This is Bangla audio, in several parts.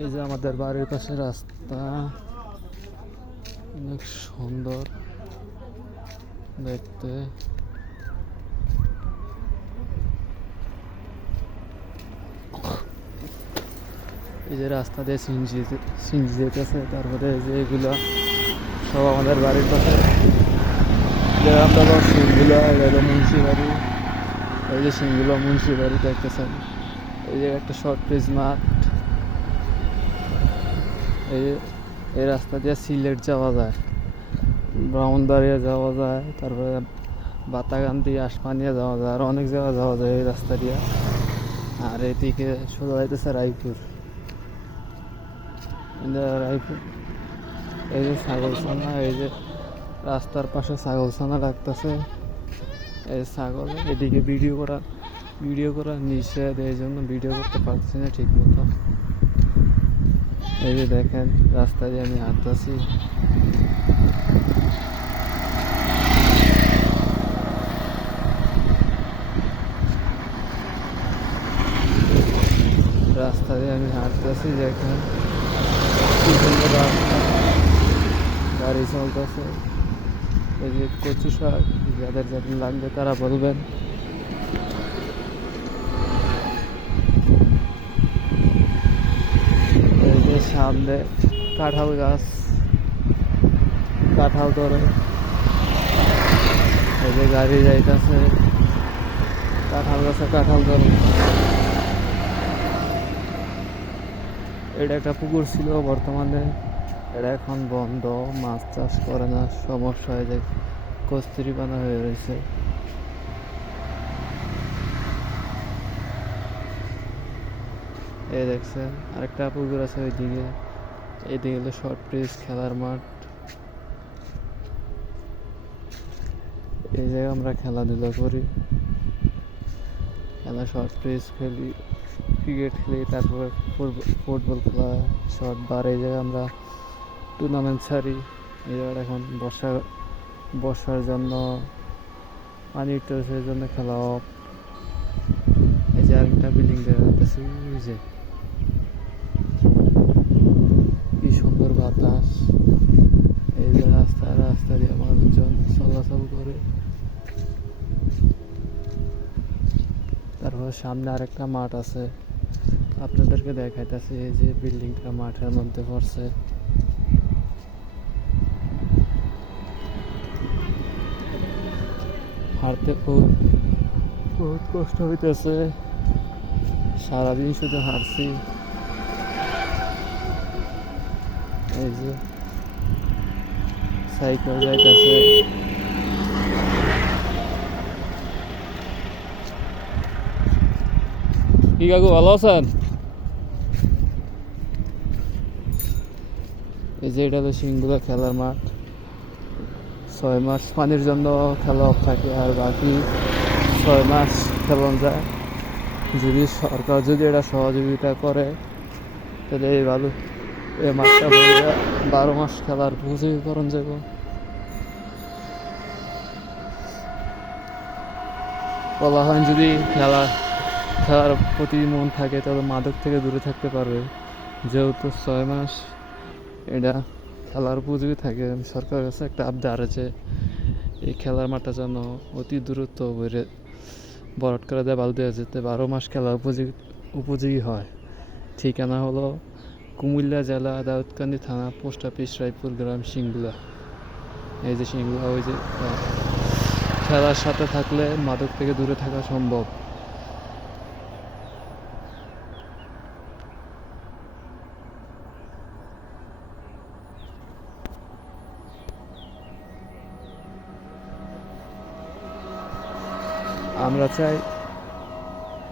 এই যে আমাদের বাড়ির পাশে রাস্তা, অনেক সুন্দর দেখতে। এই যে রাস্তা দিয়ে সিনজি যেতেছে, তারপরে যে এগুলো সব আমাদের বাড়ির পাশে আমরা সিনগুলো, এটা হলো মুন্সিবাড়ি। এই যে সিনগুলো মুন্সিবাড়ি দেখতেছেন। এই যে একটা শর্ট পিচ মাঠ। এই রাস্তা দিয়ে সিলেট যাওয়া যায়, ব্রাহ্মণবাড়িয়া যাওয়া যায়, তারপরে বাতাগান্দি আসমানিয়া যাওয়া যায়, আর অনেক জায়গা যাওয়া যায় এই রাস্তা দিয়ে। আর এদিকে সোজা যাইতেছে রায়পুর। রায়পুর এই যে ছাগলছানা, এই যে রাস্তার পাশে ছাগলছানা রাখতেছে। এই ছাগল এদিকে ভিডিও করা নিষেধ, এই জন্য ভিডিও করতে পারছি না ঠিক মতো। এই যে দেখেন রাস্তা দিয়ে আমি হাঁটতেছি। রাস্তা দিয়ে আমি হাঁটতেছি, দেখেন কি সুন্দর রাস্তা, গাড়ি চলতেছে। এই যে কচু শাক, যাদের যাদের লাগবে তারা বলবেন। এই যে সামনে কাঁঠাল গাছ, কাঁঠাল ধরে। এই যে গাড়ি যাইতেছে, কাঁঠাল গাছে কাঁঠাল ধরে। এটা একটা পুকুর ছিল, বর্তমানে এটা এখন বন্ধ, মাছ চাষ করে না, সমস্যা হয়ে যায়, কস্তুরীপানা হয়ে রয়েছে। এই দেখছেন আরেকটা পুকুর আছে ওইদিকে। এইদিকে হলো শর্ট পিচ খেলার মাঠ। এই জায়গায় আমরা খেলাধুলা করি, শর্ট পিচ খেলি, ক্রিকেট খেলি, তারপর ফুটবল খেলা, শর্ট বার। এই জায়গায় আমরা টুর্নামেন্ট ছাড়ি। এই জায়গাটা এখন বর্ষার জন্য পানি উঠতেছে, এই জন্য খেলা অফ। এই যে আরেকটা বিল্ডিং দেখা যাচ্ছে, ওই যে কি সুন্দর বাতাস। এই যে রাস্তা দিয়ে মানুষজন চলাচল করে। তারপর সামনে আরেকটা মাঠ আছে, আপনাদেরকে দেখাইতেছি। এই যে বিল্ডিংটা মাঠের মধ্যে পড়ছে। হাঁটতে বহুত কষ্ট হইতেছে, সারাদিন শুধু হাঁটছি। এই যে সাইকেল যাইতেছে। কি কাকু ভালো আছেন? এই যে এটা হলো সিংগুলা খেলার মাঠ। 6 মাস পানির জন্য খেলা অফ থাকে, আর বাকি 6 মাস খেলানো যায় যদি সরকার এটা সহযোগিতা করে। তাহলে এই মাঠটা 12 মাস খেলার উপযোগীকরণ যাব। বলা হয় যদি খেলার প্রতি মন থাকে তাহলে মাদক থেকে দূরে থাকতে পারবে। যেহেতু 6 মাস এটা খেলার উপযোগী থাকে, সরকারের কাছে একটা আবদার আছে এই খেলার মাঠটা যেন অতি দূরত্ব বরাদ করে দেয়, বাল দেওয়া যেতে 12 মাস খেলার উপযোগী হয়। ঠিকানা হলো কুমিল্লা জেলা, দাউদকান্দি থানা, পোস্ট অফিস, রায়পুর গ্রাম, সিংগুলা। এই যে সিংগুলা, ওই যে খেলার সাথে থাকলে মাদক থেকে দূরে থাকা সম্ভব। আমরা চাই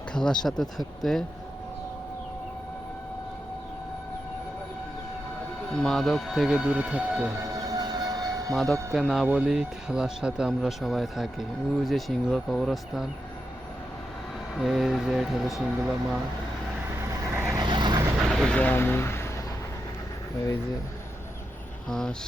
খেলার সাথে থাকতে, মাদক থেকে দূরে থাকতে। মাদককে না বলি, খেলার সাথে আমরা সবাই থাকি। ওই যে সিংগুলা কবরস্থান, এই যে এটা হলো সিংগুলা মাঠ। এই যে আমি, এই যে হাঁস।